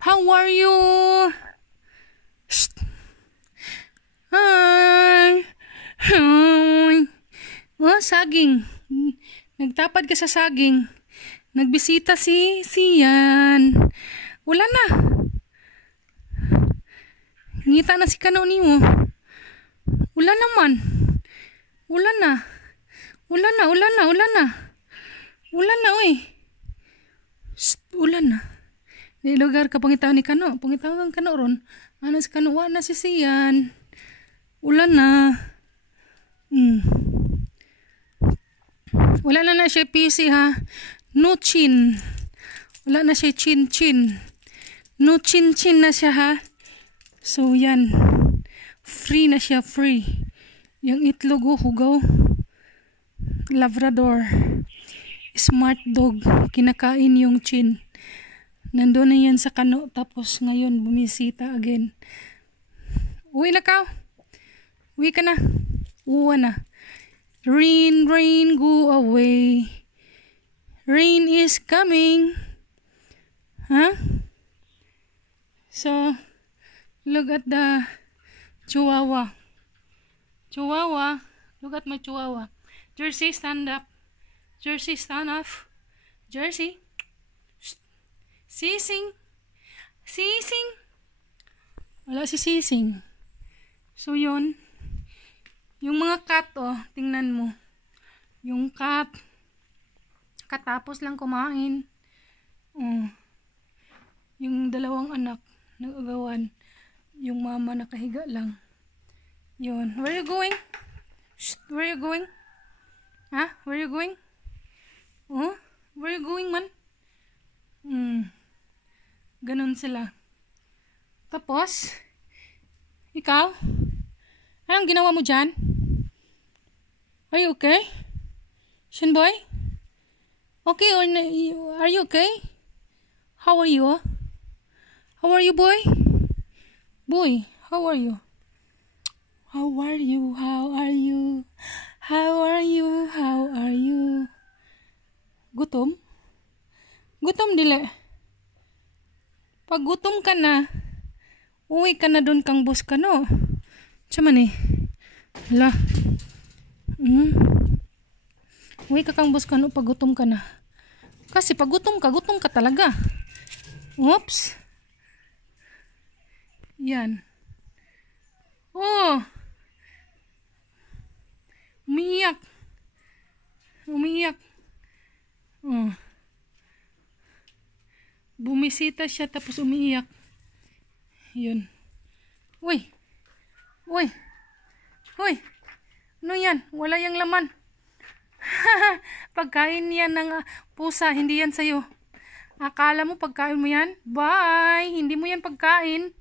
How are you? Shh. Hi. Hi. Oh, saging. Nagtapad ka sa saging. Nagbisita si Sian. Wala na. Ngita na si Kano ni mo. Wala naman. Wala na. Wala na, wala na, wala na. Wala na, uy. Wala na. Di lugar ka pangitaw ni Kano. Pangitaw ng Kano ron. Ano si Kano? Wala na si Sian. Wala na. Wala na siya PC ha. No chin. Wala na siya chin. No chin na siya ha. So yan. Free na siya, free. Yung itlog hugaw. Labrador. Smart dog. Kinakain yung chin. Nandun na yan sa Kano. Tapos ngayon bumisita again. Uwi na ka. Uwi ka na. Uwa na. Rain, go away. Rain is coming. Huh? So, look at the Chihuahua. Chihuahua. Look at my Chihuahua. Jersey, stand up. Jersey, stand up. Jersey. Sising. Sising. Wala si Sising. So, yun. Yung mga cat, oh, tingnan mo. Yung cat, katapos lang kumain. Yung dalawang anak, nag-agawan. Yung mama nakahiga lang. Yun. Where are you going? Shh, where are you going? Ha? Where are you going? Oh? Where are you going, man? Ganon sila. Tapos, ikaw? Anong ginawa mo dyan? Are you okay? Shinboy? Okay or are you okay? How are you? How are you, boy? Boy, how are you? How are you? How are you? How are you? How are you? Gutom? Gutom dili. Pag gutom ka na, uwi ka na doon kang bus ka, no? Tiyaman eh. Hala. Uwi ka kang bus ka, no? Pag gutom ka na. Kasi pag gutom ka talaga. Oops. Yan. Oh. Umiiyak. Umiiyak. Oh. Bumisita siya tapos umiiyak. Yun. Uy. Uy. Uy. Ano yan? Wala yang laman. Pagkain yan ng pusa. Hindi yan sa'yo. Akala mo pagkain mo yan? Bye! Hindi mo yan pagkain.